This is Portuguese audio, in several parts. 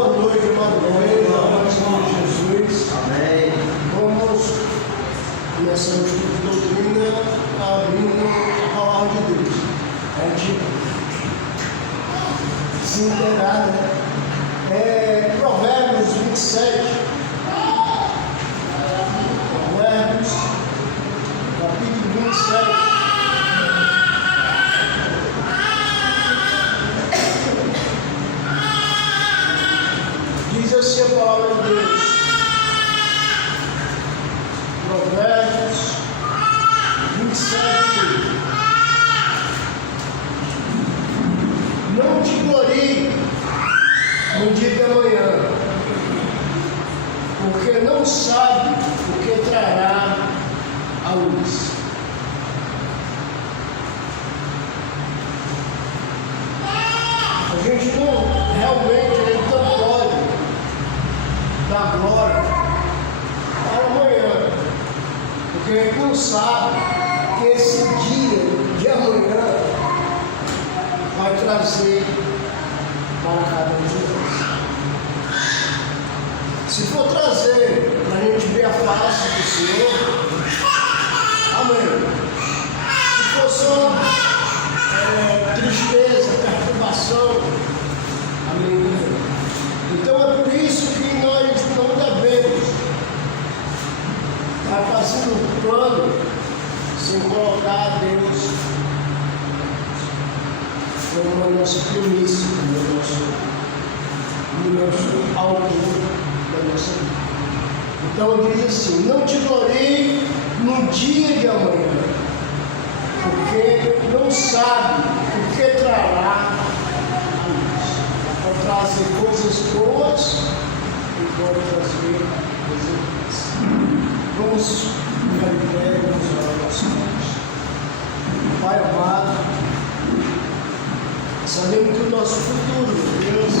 Boa noite, amado igreja, nós somos Jesus. Amém. Vamos começar o estudo de doutrina abrindo a palavra de Deus. A gente se inteirar, né? Provérbios 27. Provérbios, capítulo 27. Diz assim a palavra de Deus, Provérbios 27, não te glorie no dia de amanhã, porque não sabe o que trará a luz. A gente não realmente da glória para amanhã, porque a gente não sabe que esse dia de amanhã vai trazer para cada um de nós. Se for trazer para a gente ver a face do Senhor, amém. Se for só tristeza, perturbação, amém. Então é por isso que nós não devemos estar fazendo um plano sem colocar Deus como a nossa premissa, como o nosso autor da nossa vida. Então diz assim, não te glorie no dia de amanhã, porque não sabe o que trará a luz. Pode trazer coisas boas e pode trazer coisas ruins. Vamos ficar de pé, vamos orar nosso Deus. Pai amado, sabemos que o nosso futuro, Deus,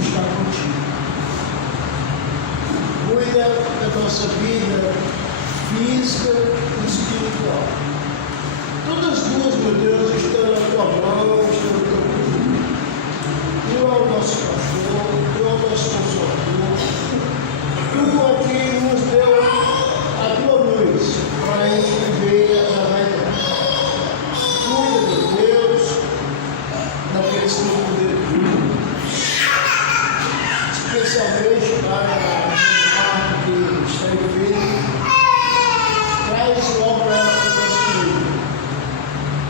está contigo. Cuida da nossa vida física e espiritual. Todas as duas, meu Deus, estão na tua mão, estão no teu poder. Tu é o nosso pastor, Tu é o nosso consolador, Tu é que nos deu a tua luz para a gente viver através dela. Cuida, meu Deus, daqueles que não puderam vir, especialmente para a que está enfermo. Traz logo ela para o nosso meio.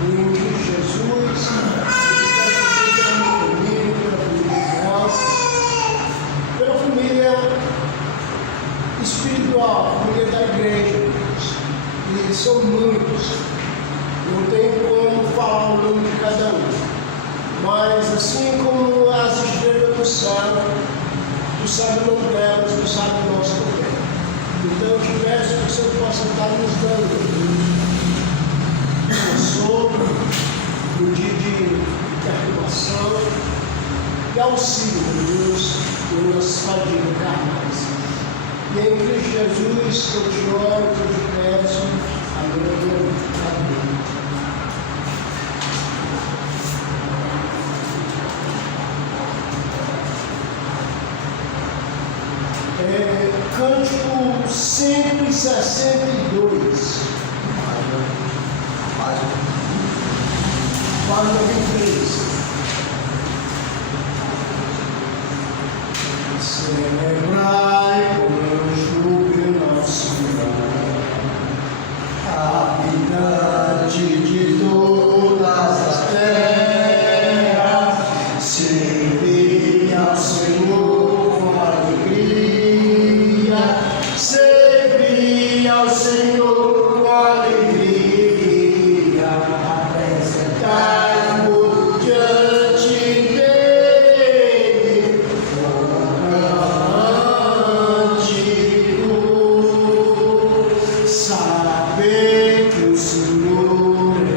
Em nome de Jesus, pela família espiritual, família da igreja, e são muitos, não tem como falar o nome de cada um, mas assim como as estrelas do céu, Tu sabe o nome delas, Tu sabe o nosso também. Então eu te peço que o Senhor possa estar nos dando consolo no dia de perturbação e auxílio, meu Deus, em nossas fadigas carnais. E em Cristo Jesus, eu te oro, eu te peço, amém, amém. Cântico 162. Página 23. Celebrai com júbilo nosso habitante de todas as terras, servi ao Senhor com alegria, servi ao Senhor com alegria, apresentai-vos diante dele, saber que o Senhor é.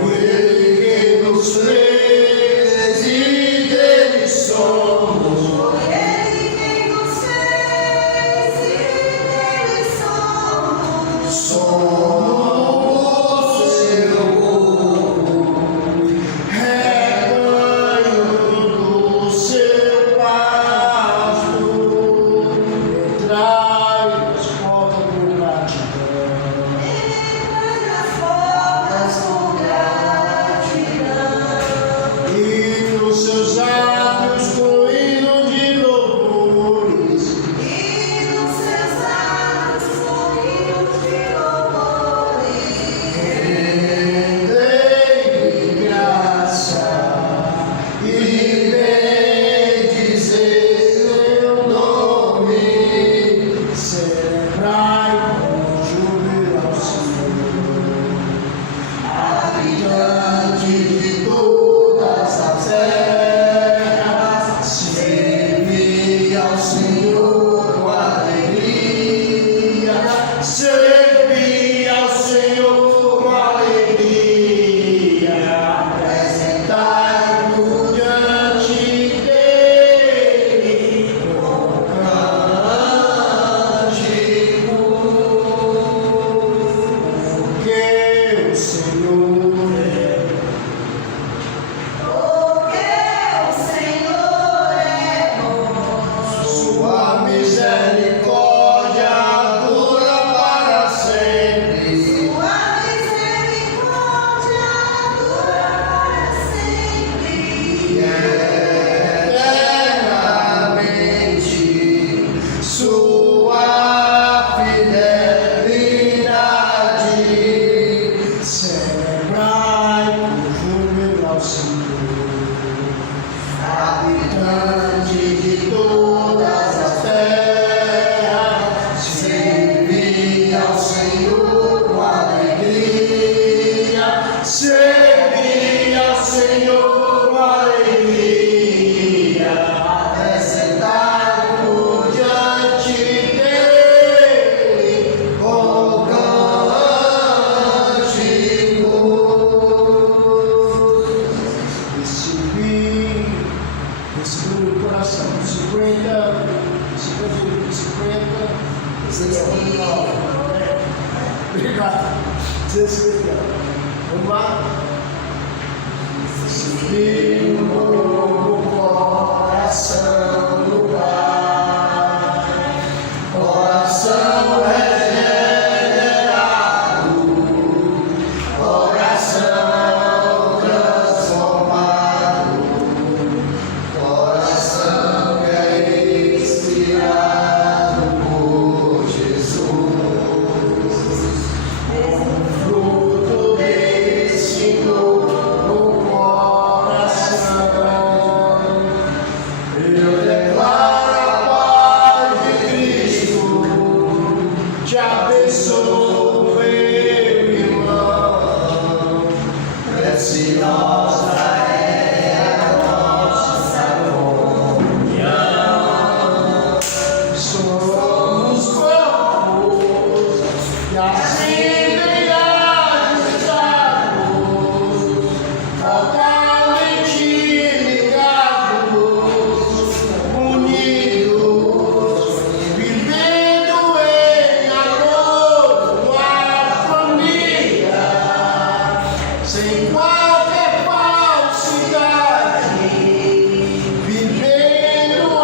Foi Ele que nos fez e dele somos. Somos seu povo. servir ao Senhor com alegria, apresentar-no diante dele com cântico, porque o Senhor é. Sua misericórdia dura para sempre. E eternamente sua fidelidade. Celebrai com júbilo ao Senhor, habitante de todas as terras, servir ao Senhor com alegria, servir ao Senhor com alegria, apresentar-no diante dele com cânticos. Recebeu o coração, 50, 50. Obrigado. 60. Vamos lá? Recebi um novo coração do Pai, coração regenerado, coração transformado, coração que é inspirado por Jesus. Fruto desse novo coração, eu declaro a paz de Cristo, te abençoo, meu irmão, preciosa é a nossa comunhão. Somos corpos e assembleias totalmente ligados, unidos, vivendo em amor, uma família, sem qualquer falsidade, vivendo a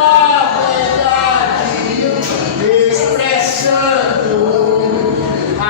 verdade, expressando a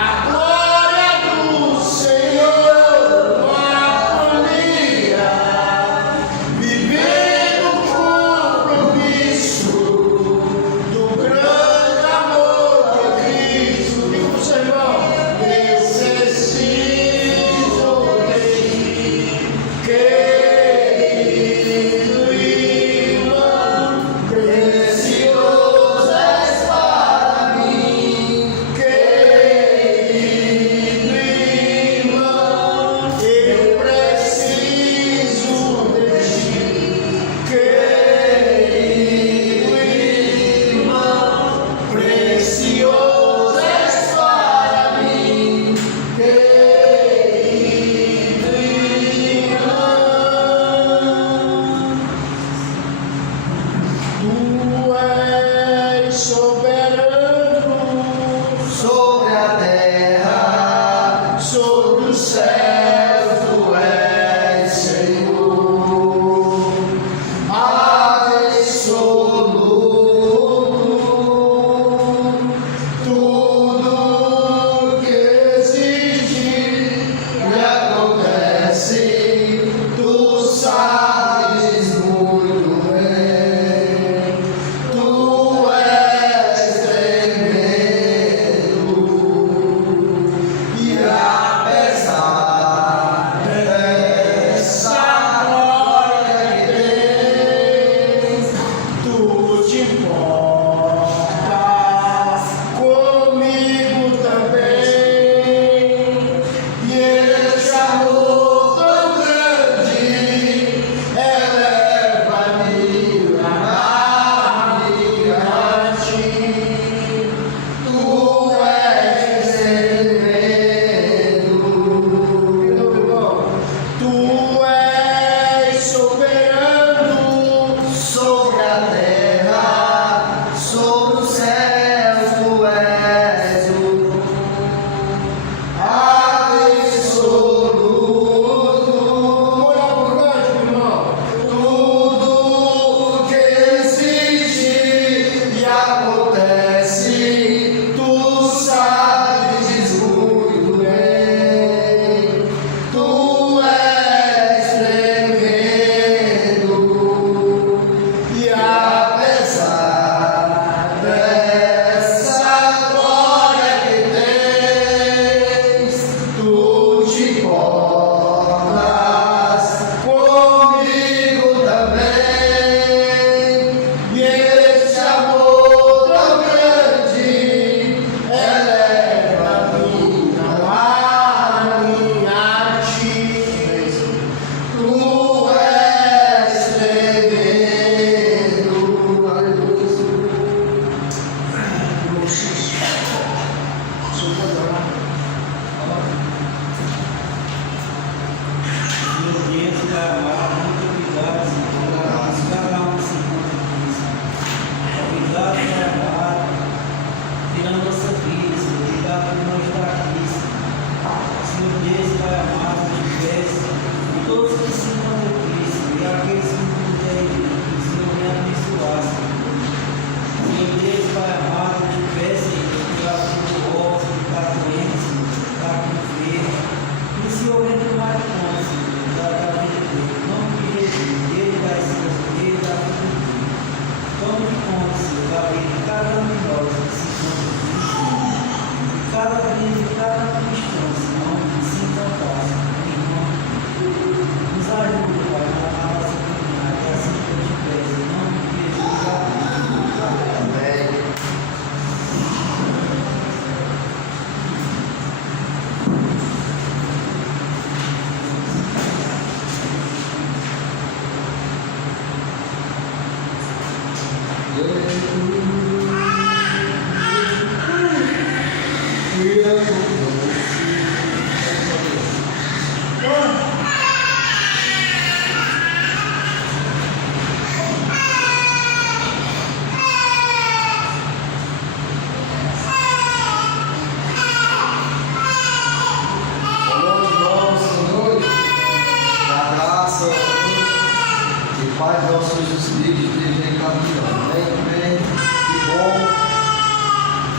Pai nosso Jesus Cristo esteja encaminhando. Amém? Que bom.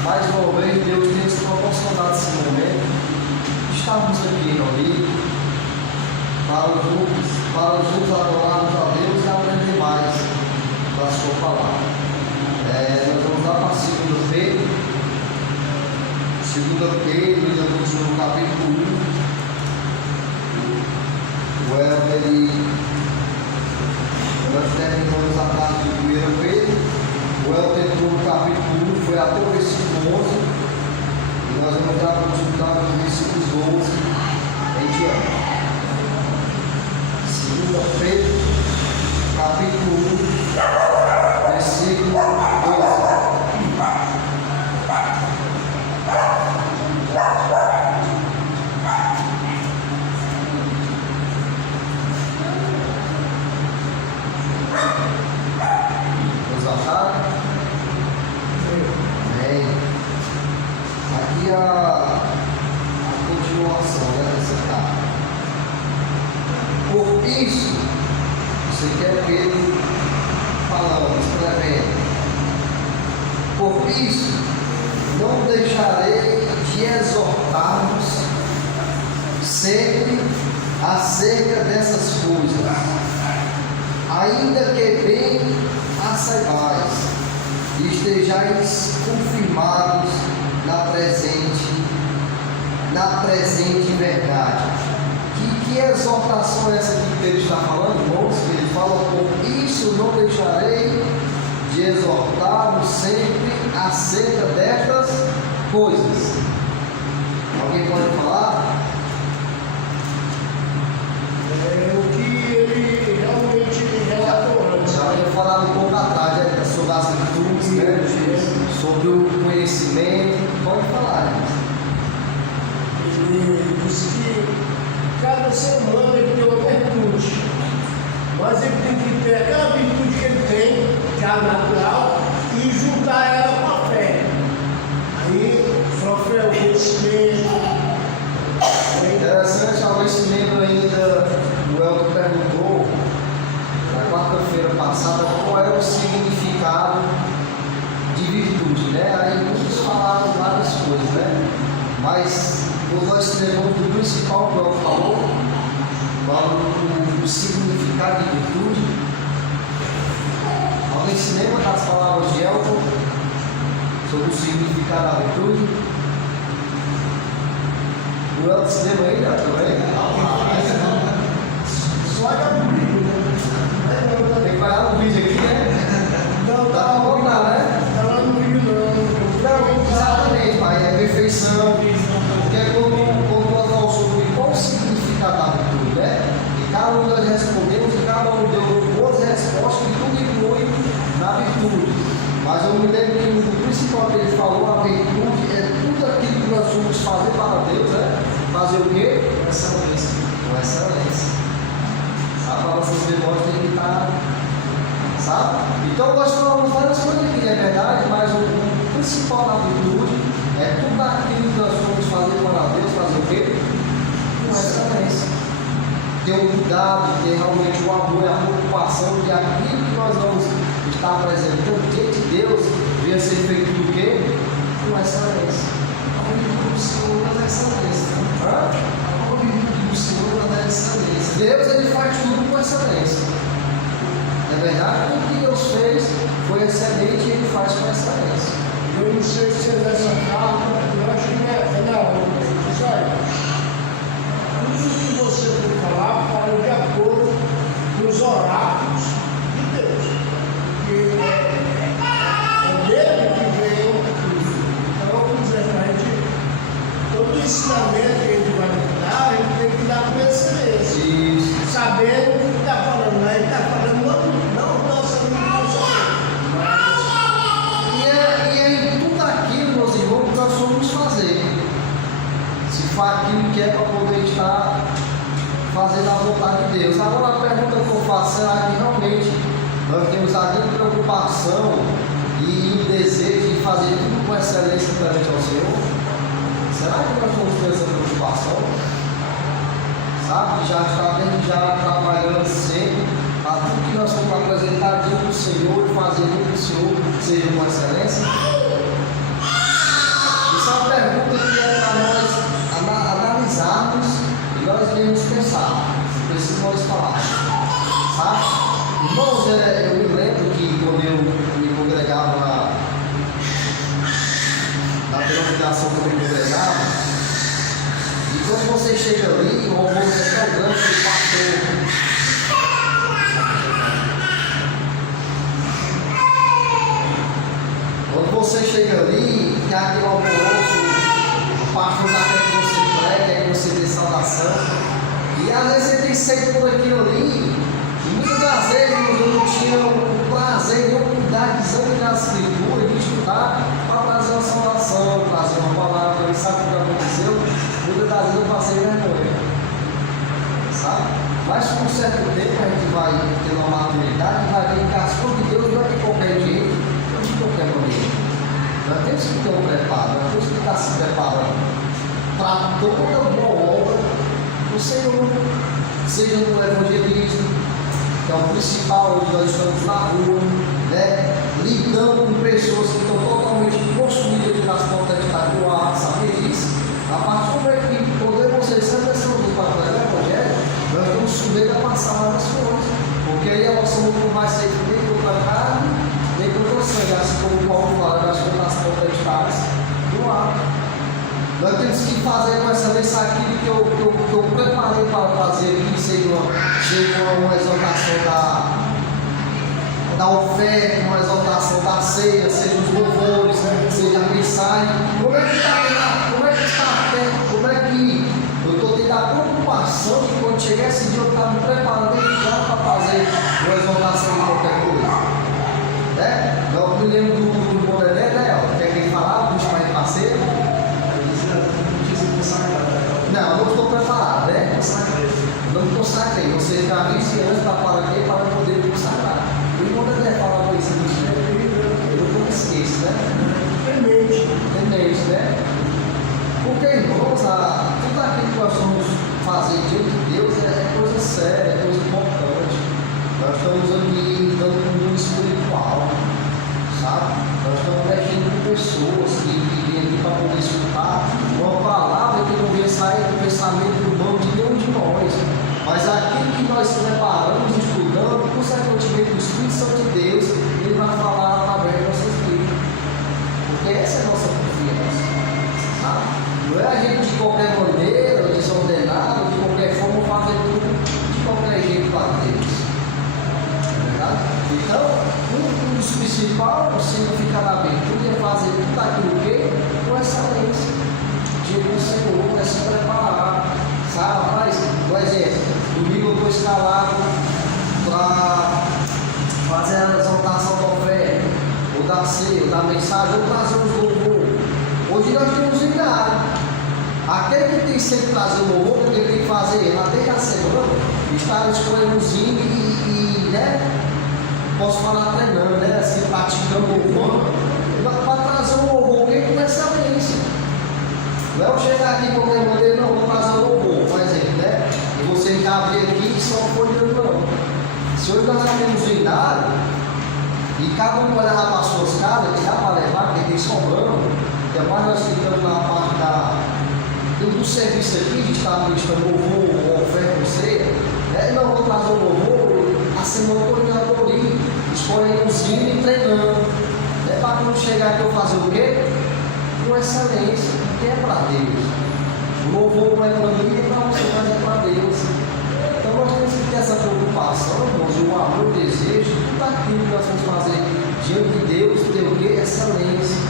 Mais uma vez, Deus tem nos proporcionado esse momento. Estamos aqui em Nori para os outros adorarmos a Deus e aprender mais da sua palavra. Nós vamos lá para 2 Pedro. 2 Pedro, ainda no capítulo 1. O Elber, nós terminamos a parte de 1 Pedro. O Elber entrou no capítulo 1, foi até o versículo 11. E nós vamos já continuar nos versículos 12 em diante. 2 Pedro, capítulo 1, versículo 12. Amém. Aqui a continuação dessa carta. Por isso, você quer Pedro falando, escrevendo. Por isso, não deixarei de exortar-vos sempre acerca dessas coisas, ainda que bem a saibais, e estejais confirmados na presente verdade. Que exortação é essa que Pedro está falando, irmãos? Ele fala: por isso não deixarei de exortar-vos sempre acerca destas coisas. Alguém pode falar? O que ele realmente relatou antes. Já tinha falado um pouco atrás sobre as virtudes, né? Sobre o conhecimento. Pode falar, gente. Ele disse que cada semana ele tem uma virtude, mas ele tem que ter aquela virtude que ele tem, que é a natural, e juntar ela com a fé. Aí, troféu, conhecimento. É interessante, alguém se lembra ainda, o Elton perguntou na quarta-feira passada qual era o significado de virtude, né? Aí muitos falaram várias coisas, né? Mas nós levamos do principal que o Elton falou, o significado de virtude. Alguém se lembra das palavras de Elton sobre o significado da virtude? O Elton se lembra ainda também? Só olha o vídeo, né? Tem que parar no vídeo aqui, né? Não, Dá pra voltar, né? Está lá no vídeo, não. Exatamente, pai, é perfeição. Porque quando nós falamos sobre qual o significado da virtude, né? E cada um nós respondemos e cada um deu boas respostas e tudo inclui na virtude. Mas eu me lembro que o principal que ele falou, a virtude é tudo aquilo que nós vamos fazer para Deus, né? Fazer o quê? Com excelência. Com excelência. Sabe? Para nossas memórias tem que estar. Sabe? Então nós falamos várias coisas aqui, é verdade, mas o principal da virtude é tudo aquilo que nós vamos fazer para Deus, fazer o quê? Com excelência. Ter o cuidado, ter realmente o amor e a preocupação de aquilo que nós vamos estar apresentando diante de Deus venha ser feito do quê? Com excelência. A virtude do Senhor é da excelência. A virtude do Senhor é da excelência. Deus, ele faz tudo com excelência. É verdade? Tudo que Deus fez foi excelente e ele faz com excelência. Eu não sei se é dessa carta, eu acho que é na outra. Mas olha, tudo que você for falar, fala de acordo com os oráculos de Deus. Porque é dele que veio o Cristo. Então, vamos dizer para a gente, todo ensinamento que ele vai dar, ele tem que dar com excelência. Isso. Sabendo o que está falando. Aí está falando, não nossa E é em tudo aquilo, meus irmãos, que nós vamos fazer. aquilo que é para poder estar fazendo a vontade de Deus. Agora a pergunta que eu faço, será que realmente nós temos a grande preocupação e o desejo de fazer tudo com excelência perante ao Senhor? Será que nós vamos ter essa preocupação? Sabe? Já está desde já trabalhando sempre para tudo que nós vamos apresentar diante do Senhor e fazer com que o Senhor seja com excelência? Essa é uma pergunta que é para nós analisarmos e nós devemos pensar. Precisamos falar. Sabe? Irmãos, eu me lembro que quando eu me congregava na denominação que eu me congregava, e quando você chega ali, o almoço é tão grande que o pastor. Quando você chega ali, tem aquele almoço, o pastor já quer que você pregue, quer que você dê saudação. E às vezes você tem sede por aquilo ali. E muitas das vezes eu não tinha o prazer de eu cuidar de examinar a escritura, de estudar para trazer uma salvação, trazer uma palavra. E sabe o que aconteceu? Muitas das vezes eu passei vergonha. Sabe? Mas com um certo tempo a gente vai ter uma maturidade e vai ver que as coisas de Deus não é de qualquer jeito, não é de qualquer maneira. Nós temos que ter um preparo, nós temos que estar se preparando para toda boa obra do Senhor, seja no evangelismo, que é o principal, onde nós estamos na rua, né, lidando com pessoas que estão totalmente possuídas pelas potestades do ar, sabe disso? A partir do momento que poder vocês sempre estão no papel do evangelho, nós estamos sujeitos a passar várias coisas, porque aí a nossa luta não vai ser nem contra a carne, nem contra o sangue, assim como o Paulo fala, nós contra as potestades do ar. Nós temos que fazer com essa vez aquilo que eu preparei para fazer aqui, seja uma exaltação da oferta, uma exaltação da ceia, seja os louvores, seja a mensagem. Como é que está? Como é que está a fé? Como é que eu estou tendo a preocupação de quando chegar esse dia eu estar me preparando para fazer uma exaltação de qualquer coisa? Né? Eu me lembro do Bonené, né? Que é quem falava, do Ismael Parceiro. Não, não estou preparado, né? Não me consagrei. Você já 20 anos para quê? Para poder me consagrar. O irmão deve falar com isso, eu não esqueço, né? Temente, né? Porque, irmãos, tudo aquilo que nós vamos fazer diante de Deus é coisa séria, é coisa importante. Nós estamos aqui lidando com o mundo espiritual, sabe? Nós estamos mexendo com pessoas que vêm aqui para poder escutar uma palavra que não vem sair do pensamento humano de nenhum de nós. Mas aquilo que nós preparamos, estudando, consequentemente o Espírito Santo de Deus, ele vai falar através de nossas vidas. Porque essa é a nossa confiança. Sabe? Não é a gente de qualquer maneira, desordenado, de qualquer forma, fazer tudo de qualquer jeito para Deus. Não é verdade? Então, um dos principais, se não ficar na abertura, é fazer tudo aquilo que com excelência. Diante do Senhor, é se preparar. Sabe, rapaz? Por exemplo, domingo eu estou escalado para fazer a exaltação da oferta, ou da ceia, ou da mensagem, ou trazer os louvores. Hoje nós temos ligado. Aquele que tem sempre trazer o louvor, porque ele tem que fazer lá desde a semana, estar escolhendo os hinos e, né? Posso falar treinando, né? Assim, praticando louvor, para trazer o louvor com excelência. Não é eu chegar aqui com qualquer maneira, não, vou trazer o louvor, por exemplo, né? E você abrir aqui e só foi dentro, não. Se hoje nós temos unidade, e cada um vai levar para as suas casas, que dá para levar, porque tem sobrando, depois nós ficamos na parte do serviço aqui, de estar ministrando louvor, oferta, ou ceia, né? Não, vou trazer o louvor, a semana toda eu estou ali, escolhendo os hinos e treinando. É para quando chegar aqui eu fazer o quê? Com excelência, porque é para Deus. O louvor não é para mim, é para você, mas é para Deus. Então nós temos que ter essa preocupação, irmãos, o amor, o desejo, tudo aquilo que nós vamos fazer diante de Deus, ter o quê? Excelência,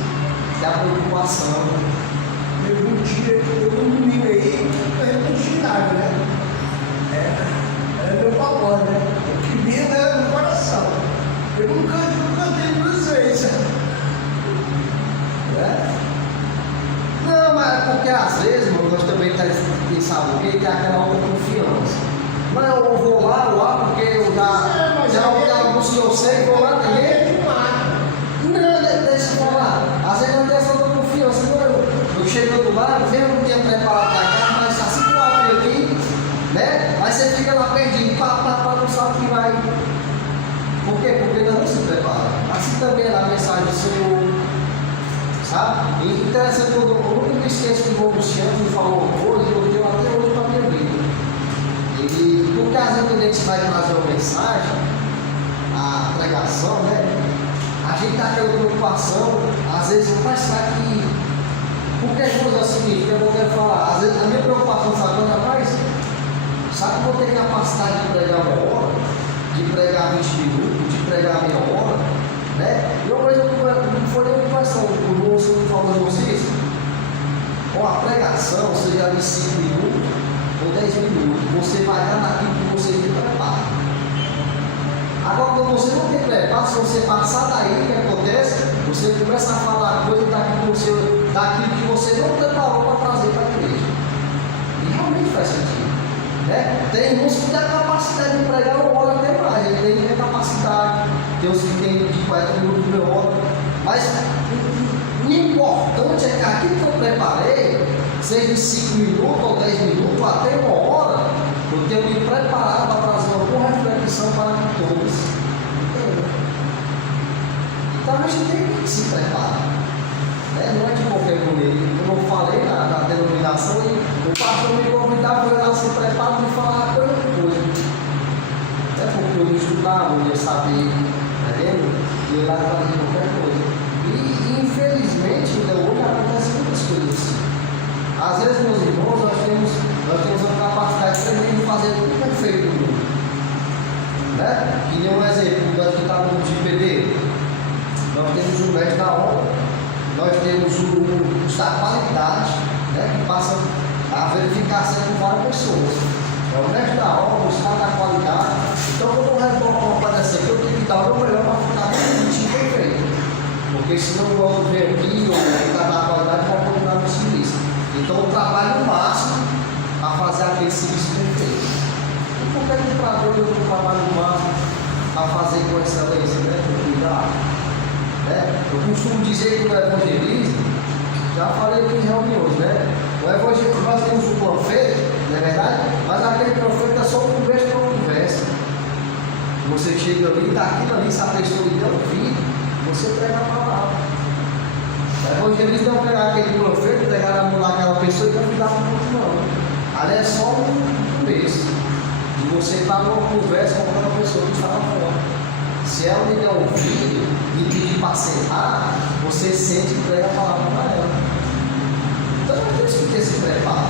é a preocupação. Eu no domingo aí, eu ia no ginásio, né? Era meu pagode, né? O que vinha era no coração. Eu nunca cantei 2 vezes. Não, mas é porque às vezes, irmão, nós também tem sabe o que? Tem aquela autoconfiança. Não, eu vou lá, porque eu já alguns que eu sei, vou lá também. Não, deixa eu falar. Às vezes não tem essa autoconfiança. Não, eu chegando lá, mesmo não tinha preparado para cá, mas assim que eu abri aqui, né? Aí você fica lá perdido, não sabe o que vai. Por quê? Porque não se prepara. Assim também é a mensagem do Senhor. Sabe? E interessante, eu nunca me esqueço que o irmão Luciano me falou uma coisa e eu dei até hoje para a minha vida. Porque às vezes quando a gente vai trazer uma mensagem, a pregação, né? A gente está com aquela preocupação, às vezes, mas será que. Porque é o seguinte, que eu quero falar, às vezes a minha preocupação, sabe quando rapaz? Sabe que eu vou ter capacidade de pregar uma hora, de pregar 20 minutos, de pregar meia hora, né? E uma coisa não foi nenhuma conversão, o moço me falou para vocês, ó, a pregação, seja de 5 minutos ou 10 minutos, você vai dar naquilo que você tem preparado. Agora, quando você não tem preparo, se você passar daí, o que acontece? Você começa a falar coisa daquilo que você não preparou para trazer para a igreja. E realmente faz sentido. Né? Tem uns que têm a capacidade de pregar uma hora até mais, ele tem a capacidade, tem uns que tem de 40 minutos de meia hora. Mas o importante é que aquilo que eu preparei, seja de 5 minutos ou 10 minutos, ou até uma hora, eu tenho me preparado para trazer uma boa reflexão para todos. Entendeu? Então a gente tem que se preparar. Né? Não é de qualquer maneira. Como eu falei na denominação, o pastor me convidava para eu se preparar de falar coisa. É porque eu estudava, eu ia saber, entendeu? E eu lá fazia qualquer coisa. E infelizmente, então, hoje acontece muitas coisas assim. Às vezes, meus irmãos, nós temos a capacidade também de fazer tudo perfeito no mundo. Né? Que nem um exemplo, nós que estávamos no GPD, nós temos o mestre da obra, nós temos os da qualidade, né? Que passa a verificação com várias pessoas. É o mestre da obra, o estado da qualidade. Então, quando eu retorno uma coisa assim, eu tenho que dar o meu melhor para ficar bonitinho perfeito. Porque senão o outro vem aqui, ou o estado da qualidade vai continuar no serviço. Então eu trabalho no máximo a fazer aquele serviço perfeito. E por que o trabalho eu não trabalho no máximo a fazer com excelência, né? Com cuidado. Né? Eu costumo dizer que o evangelismo, já falei aqui em reuniões, né? O evangelismo, nós temos um profeta, não é verdade? Mas aquele profeta é só conversa para conversa. Você chega ali, daquilo ali, se a pessoa lhe der ouvido, você prega a palavra. O evangelista não pegar aquele profeta, pegar a mão daquela pessoa e convidar para o outro, não. Ali é só um começo. E você está numa conversa com aquela pessoa que está lá fora. Se ela lhe der ouvido e pedir para sentar, você sente e prega a palavra para ela. Então nós temos que ter esse preparo.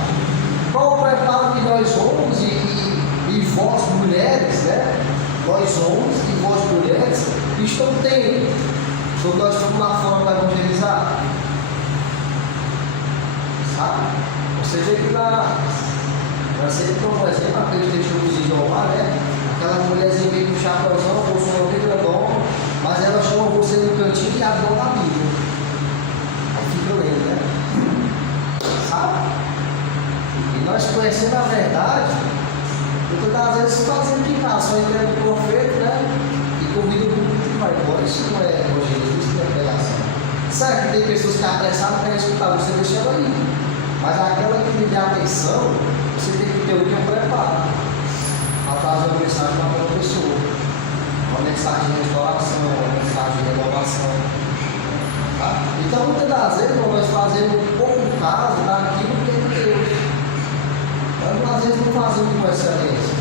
Qual o preparo que nós homens e vós mulheres, né? Nós homens e vós mulheres estão tendo. Quando nós estamos lá fora para evangelizar, sabe? Você vê que nós sempre como exemplo, aquele testemunho de Jeová, né? Aquela mulherzinha veio com o chapéuzão, com o som bem grandão, mas ela chama você no cantinho e abre a Bíblia. Aí fica lendo, né? Sabe? E nós conhecendo a verdade, muitas das vezes fazendo de casa, só entrega o profeta, né? E convida o público que vai embora. Isso não é evangelismo, isso não é pregação. Será que tem pessoas que apressaram para escutar você, deixa ela aí. Mas aquela que lhe dá atenção, você tem que ter o tempo preparado para trazer uma mensagem para aquela pessoa. Uma mensagem de restauração, uma mensagem de renovação. Tá? Então, muitas das vezes, nós fazemos um pouco caso daquilo que é de Deus. Mas às vezes não fazemos com excelência.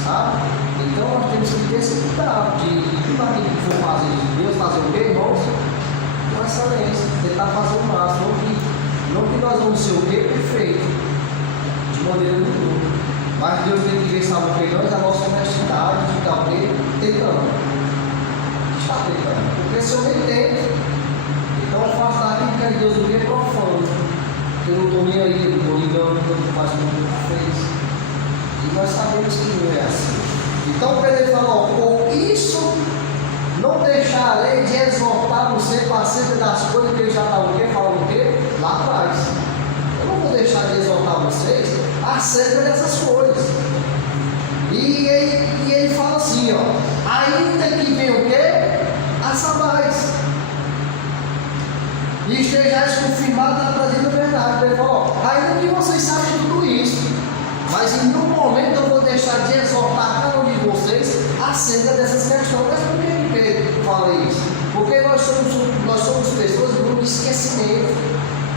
Sabe? Então nós temos que ter esse cuidado de tudo aquilo que for fazer de Deus, fazer o que, irmãos? Com excelência, tentar fazer o máximo. Não que nós vamos ser o que? Perfeito, de maneira nenhuma. Mas Deus tem que ver, sabe o que? Nós, a nossa honestidade de estar o quê? Tentando. Está tentando. Porque se eu nem tento, então eu faço daquilo que é Deus o que é profano. Eu não estou nem aí, eu não estou ligando, eu não faço o que Deus fez. E nós sabemos que não é assim. Então ele falou, por isso não deixarei de exortar você para acerca das coisas que ele já está o quê? Falando o quê? Lá atrás. Eu não vou deixar de exortar você acerca dessas coisas. E ele fala assim, ó, ainda que venha o quê? A sabais. E estejais confirmados na presença da verdade. Ele falou, ó, ainda que vocês sabem tudo isso, mas em nenhum momento eu vou deixar de exortar cada um de vocês acerca dessas questões. Mas por que Pedro fala isso? Porque nós somos pessoas do grupo de esquecimento.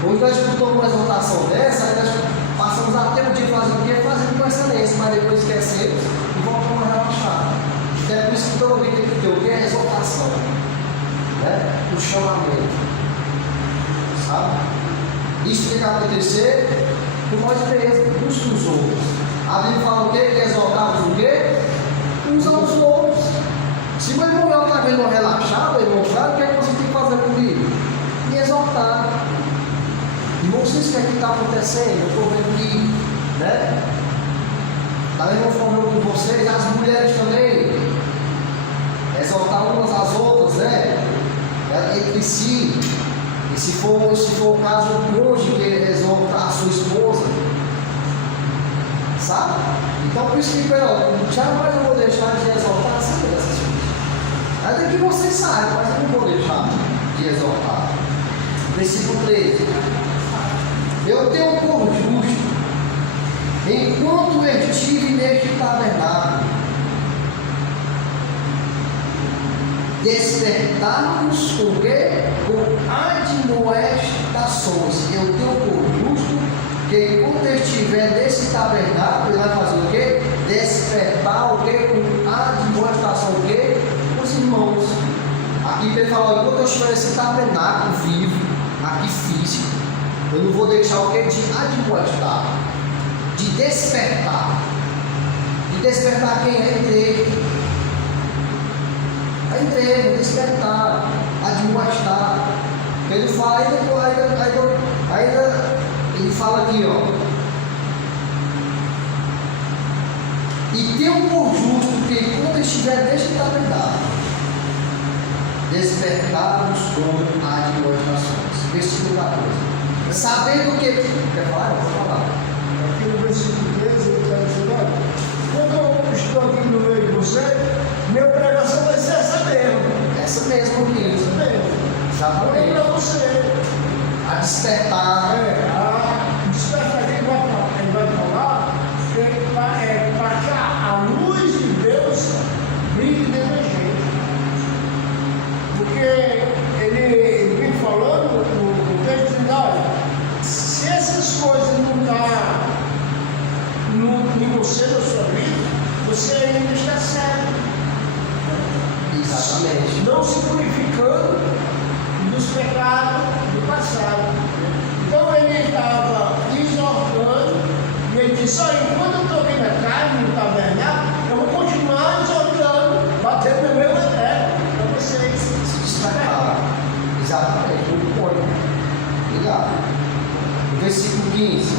Hoje nós escutamos uma exortação dessa, aí nós passamos até o dia fazendo o quê? Fazendo com excelência, mas depois esquecemos e voltamos a relaxar. Então é por isso que toda vez tem que ter o quê? A exortação, né? O chamamento, sabe? Isso tem que acontecer com nós mesmos, uns com os outros. A Bíblia fala o quê? Que exortamos o quê? Uns aos outros. Se meu irmão está vendo relaxado, irmão, claro, o que é que você tem que fazer comigo? Me exortar. E vocês, o que é que está acontecendo? Eu estou vendo que, né? Da mesma forma com vocês, as mulheres também, exaltar umas às outras, né? Entre si. E se for o caso, o cônjuge exaltar a sua esposa, sabe? Então, por isso que, jamais eu vou deixar de exaltar sempre dessas coisas. Ainda que vocês saibam, mas eu não vou deixar de exaltar. Versículo 13. Eu tenho por justo, enquanto eu estive neste tabernáculo, despertar-nos com quê? Com admoestações. Eu tenho por justo que enquanto eu estiver nesse tabernáculo, ele vai fazer o quê? Despertar o quê? Com admoestação o quê? Os irmãos. Aqui ele fala, enquanto eu estiver nesse tabernáculo vivo, aqui físico, eu não vou deixar o quê? De admoestar, de despertar. De despertar quem é? A igreja. A igreja, despertar, admoestar. Ele fala, ainda ele fala aqui, ó. E tenho por justo que quando estiver neste tabernáculo, despertar-nos com admoestações. Versículo 14. Sabendo que. Quer falar? Vou falar. Aqui no versículo 13 ele está dizendo, olha, quando eu estou aqui no meio de você, minha pregação vai ser essa mesmo. Essa mesmo aqui. Essa mesmo. Exatamente. Para você. A despertar. A despertar que ele vai falar para que a luz de Deus brilhe dentro da gente. Porque ele vem falando no texto de olha, se essas coisas não estão em você, na sua vida, você ainda está cego. Exatamente. Não se purificando dos pecados do passado. Então ele estava exortando, e ele disse, olha, enquanto eu estou aqui na carne, no tabernáculo, eu vou continuar exortando, batendo no meu eterno, para vocês Se despertar. Exatamente. Muito bom. Obrigado. Versículo 15.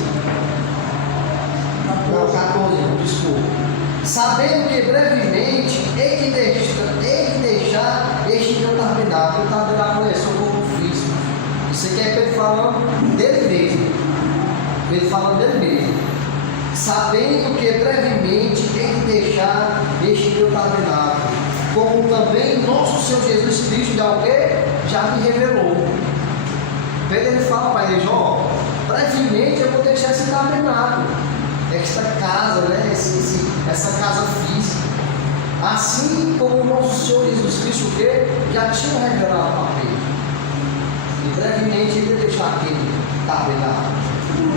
Não, 14, desculpa. Sabendo que brevemente hei de deixar este meu tabernáculo. O tabernáculo é só o corpo físico. Isso aqui é Pedro falando dele mesmo. Pedro falando dele mesmo. Sabendo que brevemente hei de deixar este meu tabernáculo, como também nosso Senhor Jesus Cristo já o quê? Já me revelou. Pedro ele fala para ele, ó, brevemente eu vou deixar esse tabernáculo, esta casa, né? Essa casa física. Assim como o nosso Senhor Jesus Cristo, o quê? Já tinha revelado para Pedro. E brevemente ele ia deixar aquele tabernáculo.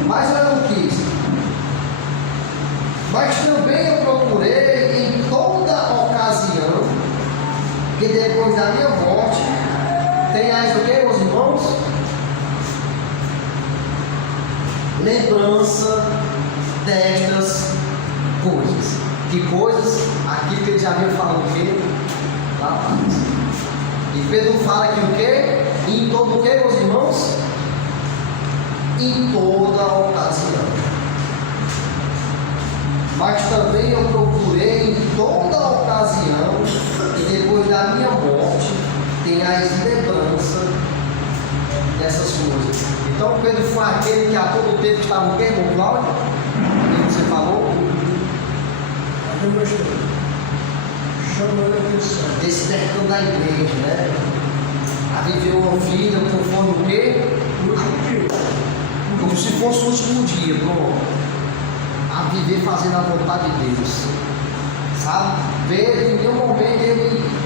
Mas eu não quis. Mas também eu procurei em toda ocasião que depois da minha morte tenhais o que, meus irmãos? Lembrança destas coisas. Que coisas? Aqui que ele já veio falando o quê? Lá atrás. E Pedro fala aqui o quê? Em todo o quê, meus irmãos? Em toda ocasião. Mas também eu procurei em toda ocasião que depois da minha morte tenhais lembrança dessas coisas. Então Pedro foi aquele que a todo tempo estava o quê, irmão Cláudio? Ele demonstrando, chamando a atenção. Despertando a igreja, né? A viver uma vida conforme o quê? Como se fosse o último dia, pronto. A viver fazendo a vontade de Deus. Sabe? Ver, em nenhum momento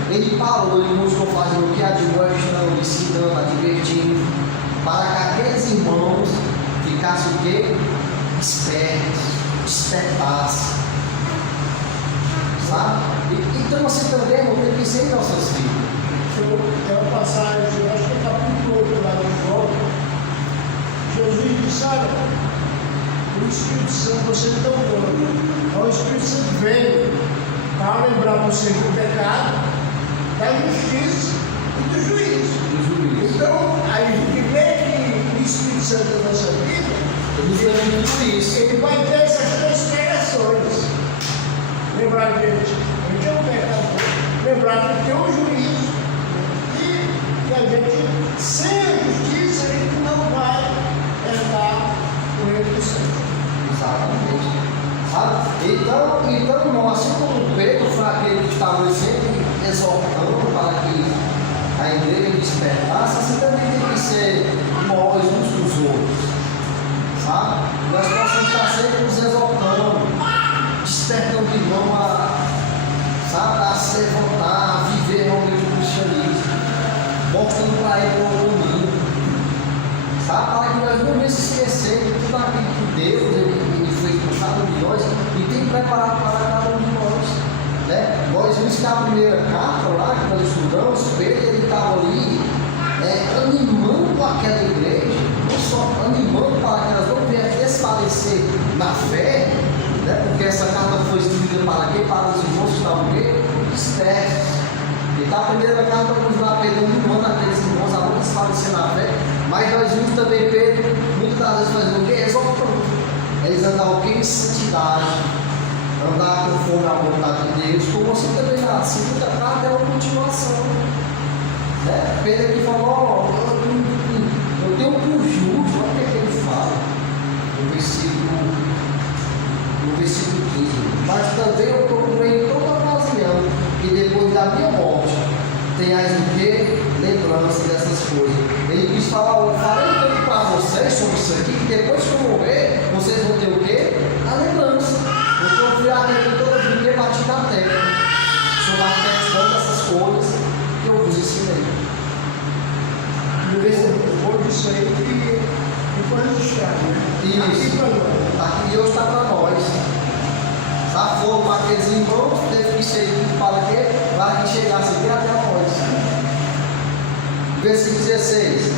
ele parou, ele mostrou fazendo o que? Admoestando, ensinando, advertindo, para que aqueles irmãos ficassem o quê? Espertos, despertassem. Sabe? Então assim também, irmão, tem que ser em nossas vidas. É uma passagem, eu acho que é capítulo 8 lá no João. Jesus disse: olha, o Espírito Santo, você é tão bom. O Espírito Santo veio para lembrar você do pecado, da justiça e do juízo. Então, a gente vê que o Espírito Santo da nossa vida, ele vai ter essas três pregações. Lembrar que a gente é um pecador, lembrar que tem um juízo e que a gente, sem a justiça, a gente não vai herdar o reino do céu. Exatamente. Sabe? Então, irmão, assim como Pedro foi aquele que estava sempre exortando para que a igreja despertasse, assim também tem que ser nós uns dos outros. Sabe? Nós possamos estar sempre nos exortando, despertando o irmão a se levantar, a viver realmente o cristianismo, mostrando para ele o caminho, sabe? Para que nós não venhamos esquecer de tudo aquilo que Deus ele fez por cada um de nós e tem preparado para cada um de nós. Né? Nós vimos que a primeira carta lá que nós estudamos, Pedro ele estava ali animando aquela igreja, não só animando para que elas não venham desfalecer na fé, né? Porque essa carta foi escrita para quê? Para os irmãos que estavam dispersos. Então a primeira carta nos lá Pedro animando aqueles irmãos a não desfalecer na fé, mas nós vimos também Pedro muitas das vezes fazendo o quê? Exortando. Eles andavam o quê? Em santidade, andar conforme a vontade de Deus, como assim também na segunda carta é uma continuação. Né? Pedro aqui falou, eu tenho por justo, olha o que ele fala no versículo 15, mas também eu procurei em toda ocasião que depois da minha morte tenhais o que? Lembrança dessas coisas. Ele quis falar, eu farei tanto para vocês sobre isso aqui, que depois que eu morrer, vocês vão ter o que? A lembrança. Eu fui aquele todo dia bati na terra sobre a questão dessas coisas que eu vos ensinei. Depois disso aí, depois do chá, né? Isso. Aqui Deus está para nós. Tá fogo para aqueles irmãos, teve que ser para quê? Para que chegasse até nós. Versículo 16.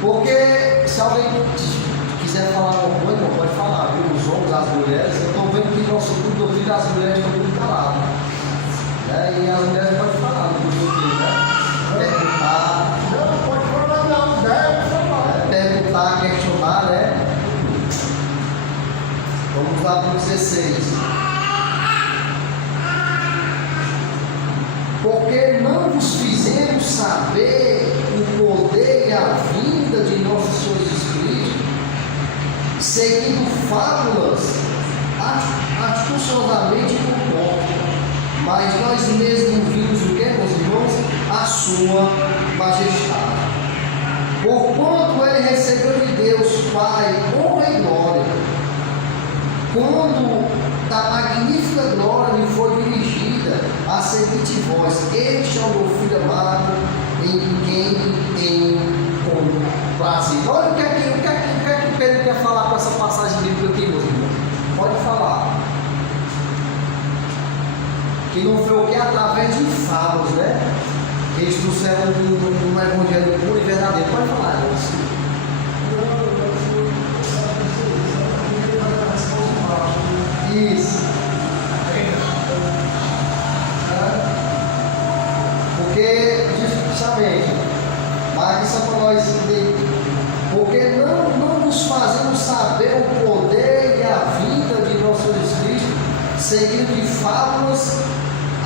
Porque se alguém quiser falar alguma coisa, não pode falar, viu? Os homens, as mulheres, eu estou vendo que nosso grupo do filho, as mulheres estão muito caladas. Né? E as mulheres podem falar no grupo do filho, né? Perguntar. Não, pode falar não, deve falar. Perguntar, questionar, né? Vamos lá para o 16. Porque não vos fizemos saber o poder e a vinda de nosso Senhor Jesus Cristo, seguindo fábulas astuciosamente por conta, mas nós mesmos vimos o que, meus irmãos? A sua majestade. Porquanto ele recebeu de Deus Pai honra e glória, quando da magnífica glória lhe foi dirigida a seguinte voz: este é o meu filho amado, em quem tenho prazer. Olha o que é que Pedro quer falar com essa passagem bíblica aqui, meus irmãos. Pode falar. Que não foi o que? Através de falas, né? Eles trouxeram um evangelho puro e verdadeiro. Pode falar, irmãos. Isso. Porque, justamente, mas isso é para nós entender. Porque não nos fazemos saber o poder e a vida de nosso Jesus Cristo, seguindo de fábulas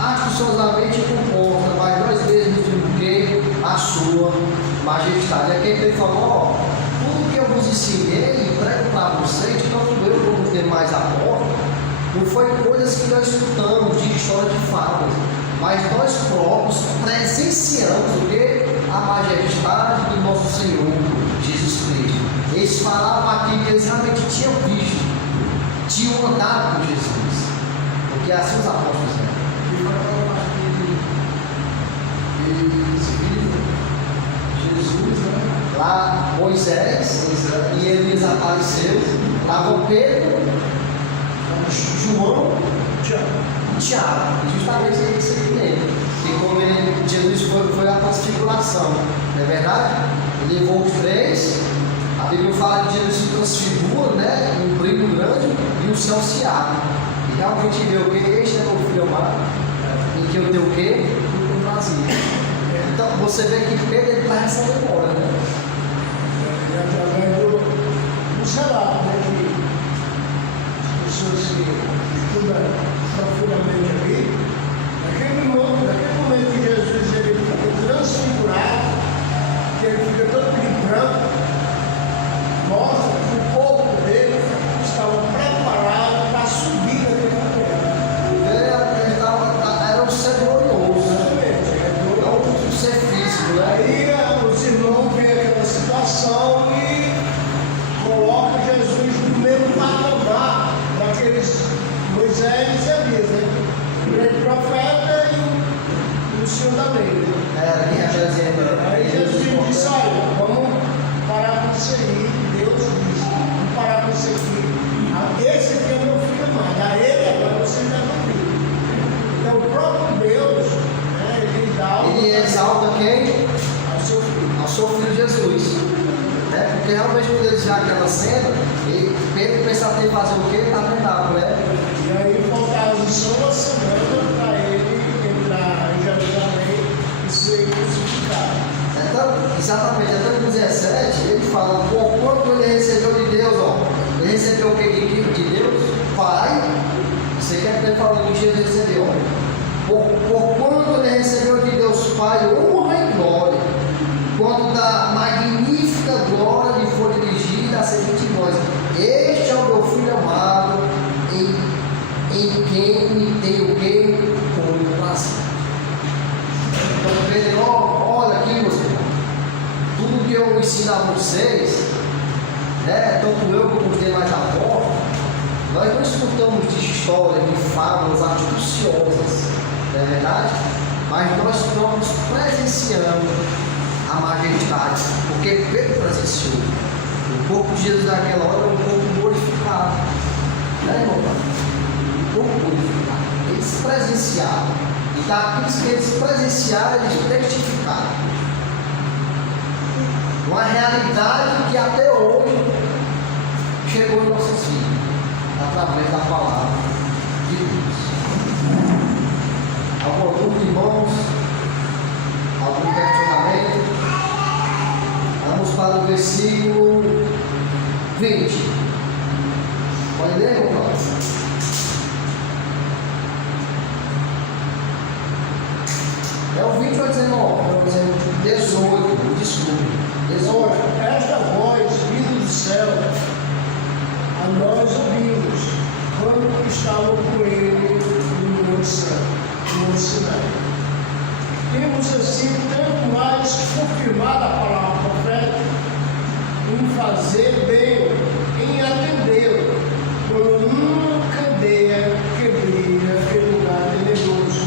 astuciosamente compostas, mas nós mesmos vimos que a sua majestade. Aqui ele falou, tudo que eu vos ensinei e prego para vocês, tanto eu como os demais apóstolos, Não foi coisas que nós escutamos de história de fadas, mas nós próprios presenciamos o que? A majestade do nosso Senhor Jesus Cristo. Eles falavam aqui que eles realmente tinham visto, tinham andado com Jesus, porque assim os apóstolos eram. Jesus, né? Lá Moisés e Elias apareceu, estava Pedro, João e Tiago, e justamente esse aqui mesmo. E como Jesus foi a transfiguração, não é verdade? Ele levou os três, a Bíblia fala que Jesus se transfigura, né? Um brilho grande e o céu se abre. E realmente vê o que? Este é meu filho amado, em que eu tenho o que? Muito prazer. Então você vê que Pedro está nessa memória, né? Através do relato, né? Que as pessoas que estudam profundamente ali, naquele momento que Jesus ele fica transfigurado, que ele fica todo de branco, mostra que o corpo dele estava preparado para subir naquele momento. Era um ser glorioso, não um ser físico, né? Aí os irmãos veem aquela situação e colocam Jesus no mesmo patamar daqueles Moisés e Elias, né? O grande profeta e o Senhor da lei. Aí Jesus disse: olha, vamos parar com isso aí. Deus disse: vamos parar com isso aqui. Esse aqui é meu filho amado, a ele agora você já não viu. Então o próprio Deus, né, ele exalta quem? ao seu filho. Ao seu filho Jesus. Né? Porque realmente quando eles já aquela cena, Pedro pensava em fazer o quê? Está tentado, né? E aí faltava só uma semana para ele entrar em Jerusalém e ser crucificado. Então, exatamente, até no 17, ele fala, por quanto ele recebeu de Deus, ó, ele recebeu o que de Deus? Pai, você quer que ele fale que Jesus recebeu, ó. Por quanto ele recebeu de Deus Pai, honra e glória, quando da magnífica glória lhe foi dirigida a servir de nós. Este é o meu filho amado, em quem me tem o que? Com prazer. Então, Pedro, olha aqui, meus irmãos, tudo que eu ensino a vocês, né, tanto eu como os demais avós, nós não escutamos de histórias, de fábulas artificiosas, não é verdade? Mas nós próprios presenciamos a majestade, porque Pedro presenciou. O corpo de Jesus naquela hora era um corpo glorificado, né, irmão? Um corpo glorificado. Eles presenciaram. E daqueles que eles presenciaram, eles testificaram. Uma realidade que até hoje chegou em nossas vidas, através da palavra de Deus. Alguma dúvida, irmãos? Algum questionamento? Vamos para o versículo 20. Pode ler, irmão? É o 20 ou 19? 18, desculpe. 18. Esta voz vindo do céu, a nós ouvimos, quando estavam com ele no Monte Sinai. Temos assim tanto mais confirmada a palavra profética em fazer bem, em atendê-lo, quando uma candeia que brilha naquele lugar tenebroso,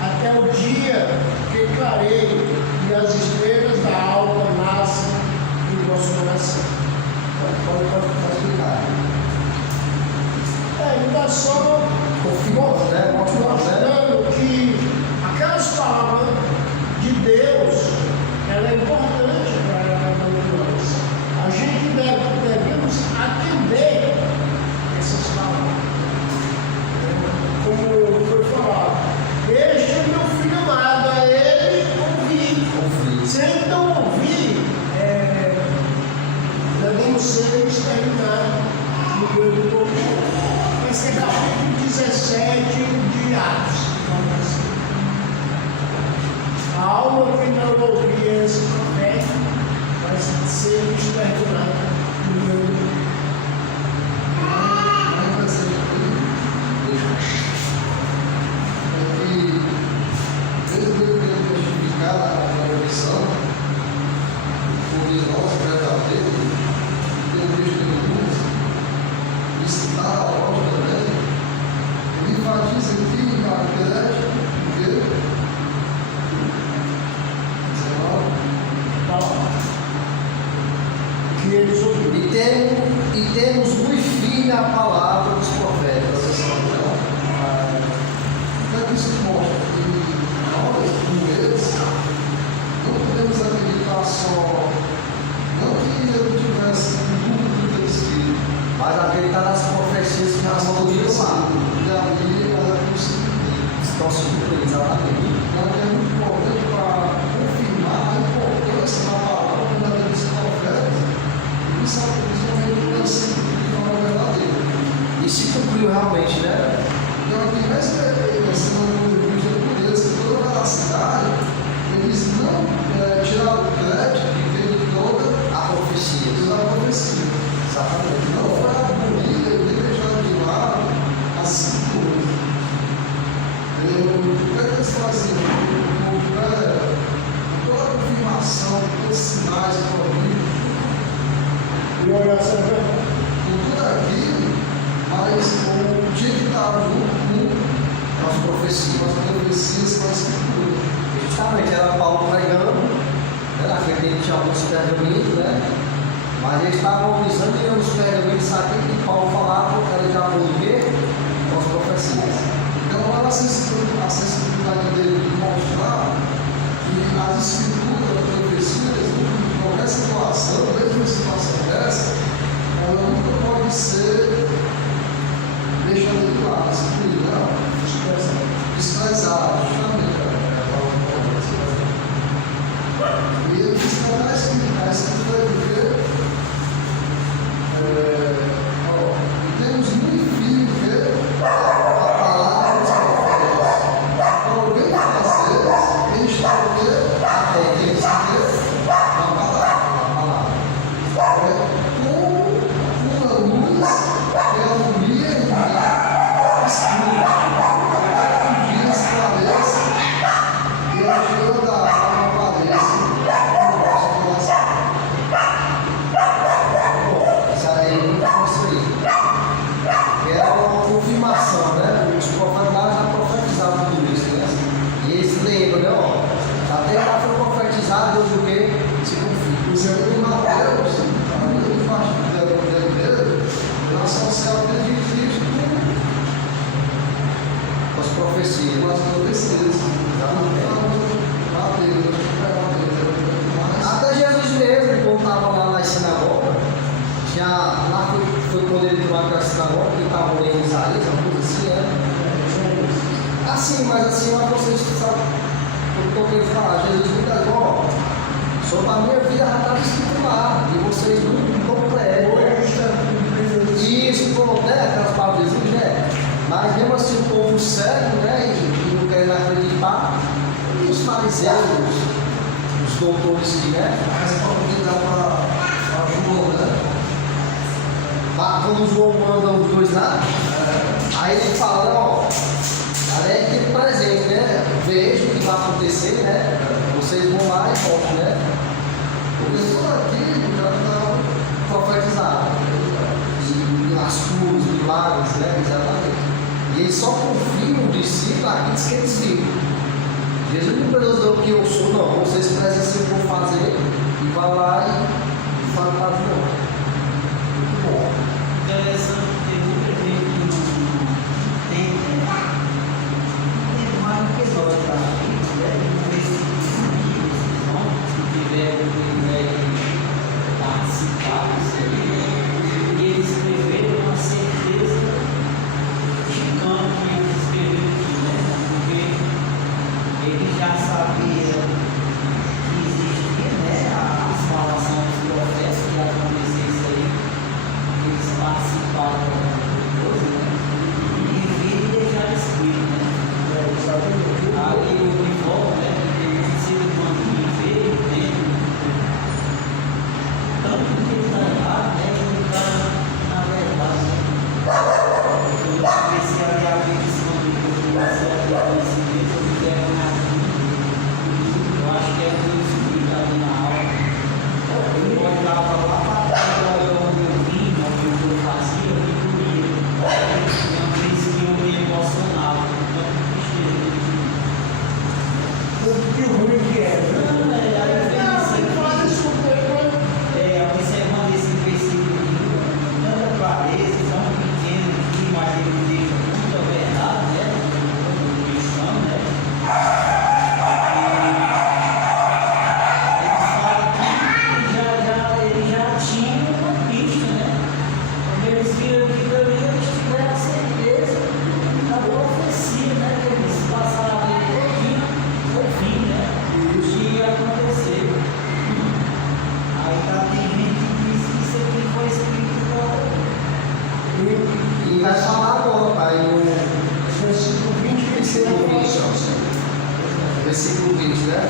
até o dia que clareie e as estrelas da alma nascem em vosso coração. Pode explicar. Ele está só mostrando que aquelas palavras de Deus, ela é importante para nós. A gente devemos atender essas palavras. Como foi falado, este é meu filho amado, a ele ouvir. Se ele não ouvir, devemos ser exterminados no meio do povo. Esse é capítulo 17 de Atos. A alma que não ouvia esse profeta vai ser exterminada no meio do povo. Mas aquele está nas profecias que já são do lá. E ali ela conseguiu. Estão se cumprindo, exatamente. Ela é muito importante para confirmar a importância da palavra verdadeira dos profetas. E isso é assim, de forma verdadeira. E se cumpriu realmente, né? E ao invés de essa igreja por Deus, que toda a cidade, eles não tiraram o crédito que veio de toda A profecia. a profecia. Exatamente. Não foi abolida e deixada de lado assim coisas. O que eles faziam? Toda a confirmação, todos os sinais, prodígios, E oração é com tudo aquilo, mas o dia que estava junto com As profecias. as profecias, com a escritura. Justamente, era Paulo pregando, né? Naquele tempo tinha alguns pergaminhos, né? Mas eles estavam examinando os pergaminhos, sabendo que Paulo falava, era de acordo com o quê? Com as profecias. Então, a sensibilidade dele de mostrar que as escrituras, as profecias, em qualquer situação, mesmo em situação dessa, ela nunca pode ser deixada de lado, excluída, não, desprezada, justamente. E ele diz que a escritura de ver, e temos muito firme ver a palavra dos profetas. Provém fazer, eles talvez até eles ver a palavra. Como uma luz que alumia em lugar escuro. Um dia esclarece e ajuda a aparência no nosso coração. Isso aí é muito construído. Era uma confirmação, né? Os profetas já profetizavam tudo isso, né? E eles lembram, né? Ó, até já foi profetizado, Deus o quê? Se confirma. Os irmãos de Mateus, a grande parte do evangelho dele, ela associa a vida de Cristo Com as profecias. com as profecias. Até Jesus mesmo, quando estava lá na sinagoga, lá foi quando ele entrou naquela sinagoga, que estava lendo Isaías, uma coisa assim, né? Assim, mas assim, mas vocês sabem, eu toquei falar, Jesus me disse, ó, sobre a minha vida já estava escrito lá, e vocês não completam. Isso, pô, né? Aquelas palavras, né? Mas mesmo assim o povo cego, né? E não querem acreditar, e os fariseus, os doutores que, né? A resposta que dá para João, né? Quando João manda os dois lá, aí ele fala, ó, é aquele presente, né? Veja o que vai acontecer, né? Vocês vão lá e voltam, né? Porque tudo aquilo já está Profetizado. E as curas, milagres, né? Exatamente. E eles só confiam o discípulo aqueles que eles viram. Jesus não perguntou o que eu sou, não. Vocês precisam se for fazer e vai lá e fala para João. Muito bom. Interessante que tem muita gente que não tem mais do que nós para que tiveram participar disso aí, e eles escreveram uma certeza chicana que eles escreveram aqui, né? Porque eles já sabiam que existia, né, a salvação dos profetas que ia acontecer vai falar agora, pai, no Versículo 20 e versículo 20, ó. Versículo 20, né?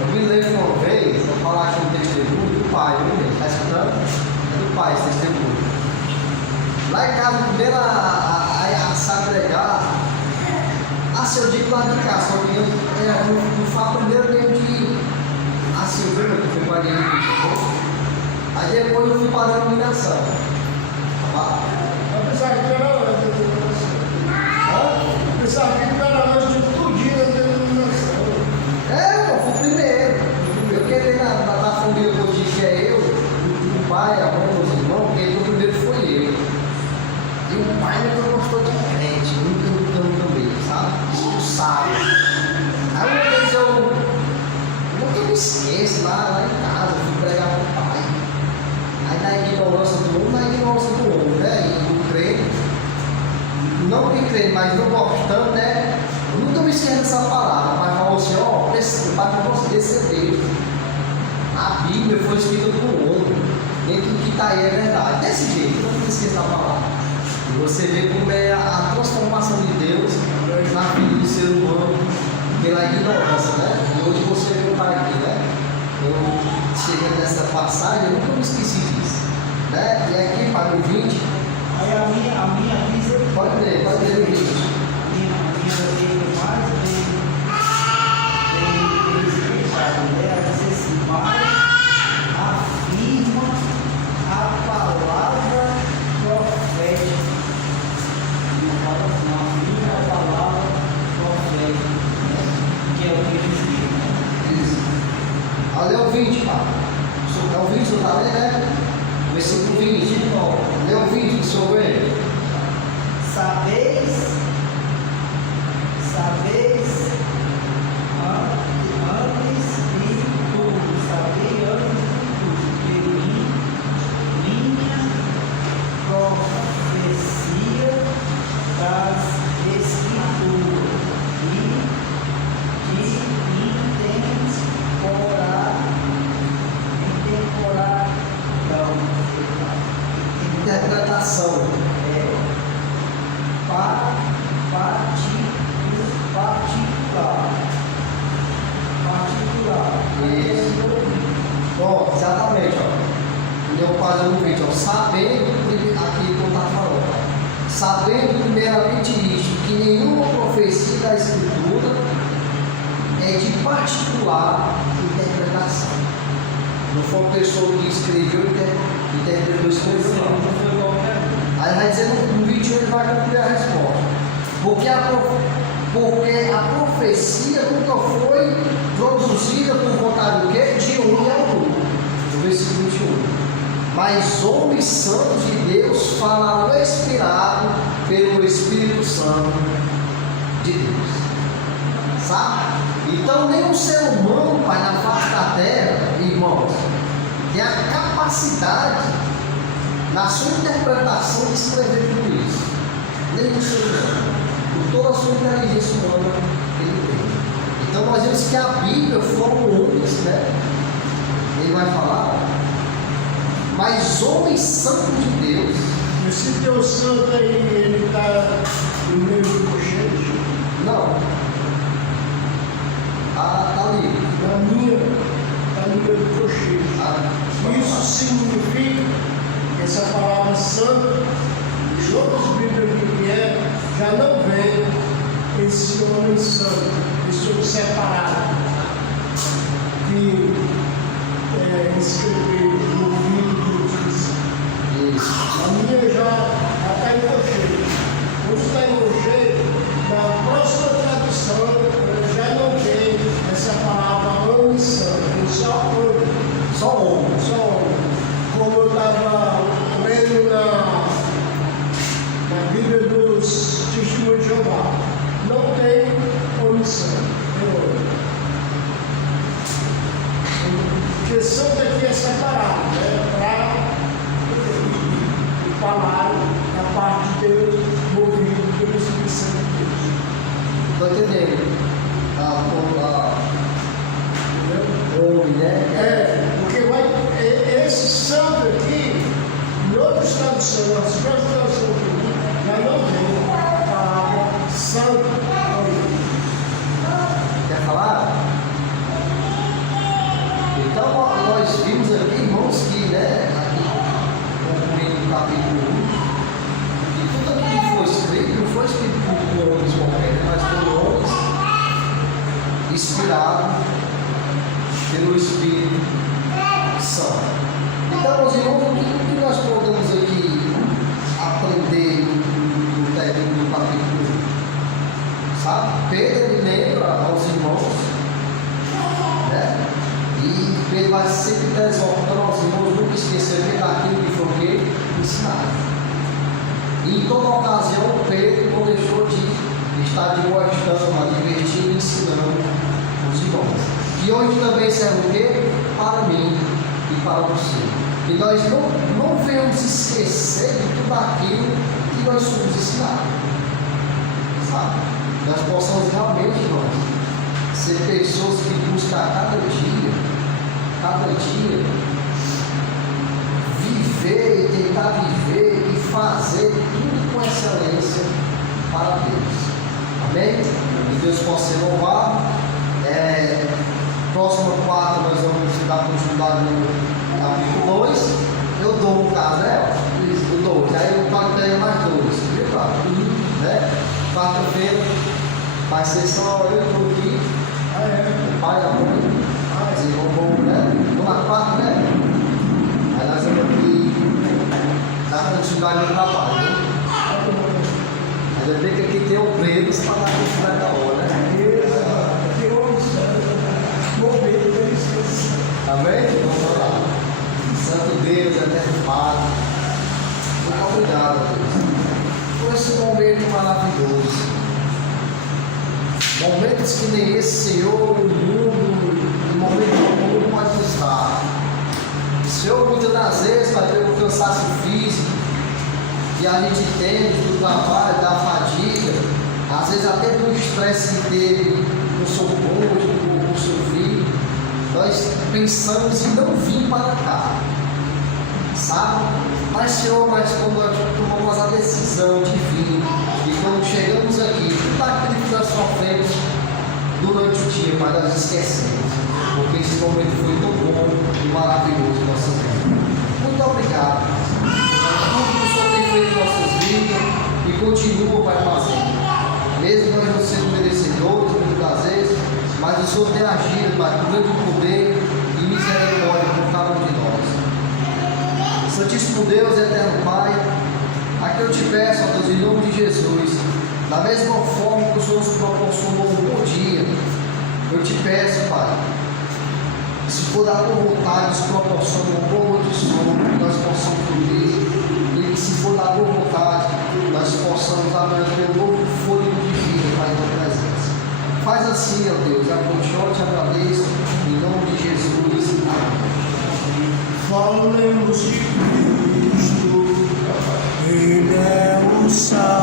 Eu me lembro uma vez, vou falar aqui um testemunho do pai, viu? Está escutando? É do pai esse testemunho. Lá em casa, primeiro a se agregar, assim, eu digo lá de cá, só que eu não falo primeiro mesmo de assim, eu fui para a igreja, aí depois eu fui para a denominação. Tá? Apesar que era antes da denominação. Apesar que era antes de tudinho da denominação. Eu fui primeiro. Eu queria na família que eu disse que é eu, o pai, a mãe, os irmãos, quem foi primeiro foi eu. E o pai nunca gostou de crente, nunca mesmo, sabe? Expulsado. Aí uma vez eu nunca me esqueço, lá em casa, eu fui pregar pro pai. Aí na ignorância do um, na ignorância do outro, né? E do crente, não me crente, mas não gostando, né? Eu nunca me esqueço dessa palavra. O pai falou assim, ó, o pai não conseguia ser Deus. A Bíblia foi escrita por homem. Nem tudo que está aí é verdade. Desse jeito, eu não me esqueço da palavra. E você vê como é a transformação de Deus na vida do ser humano pela ignorância, né? E hoje você vê o pai aqui, né? Eu cheguei nessa passagem, eu nunca me esqueci disso. Né? E aqui, pai, no 20. Aí a minha visa. Pode ler o 20. A minha visa mais bem explicado, né? Ela diz assim, mas afirma a palavra profética. Não fala assim, afirma a palavra profética, né? Que é o que eles dizem. Isso. Olha o 20, pai. É o 20, o senhor está lendo, né? Versículo 20. Lê o 20, o senhor vê. Sabeis, antes de tudo, sabei antes de tudo, que minha profecia das Escrituras e de Interpretação. Particular. Isso. Bom, exatamente, ó. Meu pai no vídeo, ó. Sabendo aqui que eu estava falando, ó. Sabendo primeiramente isto, que nenhuma profecia da Escritura é de particular interpretação. Não foi uma pessoa que escreveu e interpretou, escreveu, não. Aí vai dizer no vídeo, ele vai cumprir a resposta. Porque a profecia nunca foi produzida por vontade do quê? De um e ao outro. No versículo 21. Mas homens santos de Deus falaram inspirado pelo Espírito Santo de Deus. Sabe? Então nenhum ser humano, pai, na face da terra, irmãos, tem a capacidade, na sua interpretação, de escrever tudo isso. Nenhum ser humano. Por toda a sua inteligência humana que ele tem. Então nós vemos que a Bíblia foram homens, né? Ele vai falar, mas homens santos de Deus. Esse teu santo aí, ele está no meio do colchete? Não. Está ali. Na minha, está no meio do colchete. Isso significa que essa palavra santo, os outros Bíblias que vieram, já não vem esse homem santo, esse homem separado, que escreveu no livro de Deus. A minha já está em colcheete. Quando está em colcheete, na próxima tradução, já não tem essa palavra homem santo, tem só homem. Só homem. Só homem. Como eu estava lendo na Bíblia dos Testemunhos de Jeová, não tem homem santo, tem homem. Porque santo aqui é separado, né? Para falar da parte de Deus, movido pelo Espírito Santo de Deus. Estou entendendo. Homem, né? Porque esse santo aqui, em outras traduções, as próprias traduções aqui, já não nós vimos aqui, irmãos, que, né, aqui, concluindo o capítulo 1, que tudo aquilo que foi escrito não foi escrito por homens qualquer, mas por homens inspirados pelo Espírito Santo. Então, meus irmãos, o que nós podemos aqui aprender no término do capítulo 1? Sabe? Pedro ele lembra aos irmãos, né? E Pedro vai sempre estar exortando aos irmãos, nunca esquecerem daquilo que foi o quê? Ensinado. E em toda ocasião, Pedro não deixou de estar admoestando, advertindo e ensinando os irmãos. E hoje também serve o quê? Para mim e para você. E nós não devemos esquecer de tudo aquilo que nós somos ensinados. Sabe? Nós possamos realmente, irmãos, ser pessoas que buscam cada dia, viver e tentar viver e fazer tudo com excelência para Deus. Amém? Que Deus possa ser louvado. Próximo 4 nós vamos dar continuidade no capítulo 2. Eu dou um caso, né? O 2. Aí eu pego mais 2. Viu, claro? Né? Quarta-feira vai ser só eu estou aqui. O pai e a mãe. Os irmãos vão, né? Vou na quarta, né? Aí nós vamos aqui dar continuidade no trabalho. Né? Ainda bem que aqui tem obreiros para dar continuidade da hora, né? Amém? Vamos lá. Santo Deus, eterno Pai, muito obrigado, Deus, por esse momento maravilhoso. Momentos que nem esse, Senhor, o mundo, o momento que o mundo pode nos dar. Senhor, muitas das vezes, Pai, pelo cansaço físico que a gente tem do trabalho, da fadiga, às vezes até do estresse que teve com o seu cônjuge, com o seu filho, nós pensamos em não vir para cá, sabe? Mas, Senhor, quando nós tomamos a decisão de vir, e quando chegamos aqui, tudo aquilo que nós sofremos durante o dia, mas nós esquecemos, porque esse momento foi tão bom e maravilhoso em nossa vida. Muito obrigado, tudo que o Senhor tem feito em nossas vidas e continua, Pai, fazendo. Mesmo nós não sendo merecedores, muitas das vezes, mas o Senhor tem agido, Pai, com grande poder e misericórdia por cada um de nós. Santíssimo Deus, eterno Pai, aqui eu te peço, ó Deus, em nome de Jesus, da mesma forma que o Senhor nos proporcionou um bom dia, eu te peço, Pai, se for da tua vontade, nos proporciona um bom de sono, que nós possamos dormir, e se for da tua vontade, nós possamos amanhã ter um novo fôlego de vida, Pai, em tua presença. Faz assim, ó Deus, eu te agradeço, em nome de Jesus. Amém. Falemos de Cristo, Ele é o sal.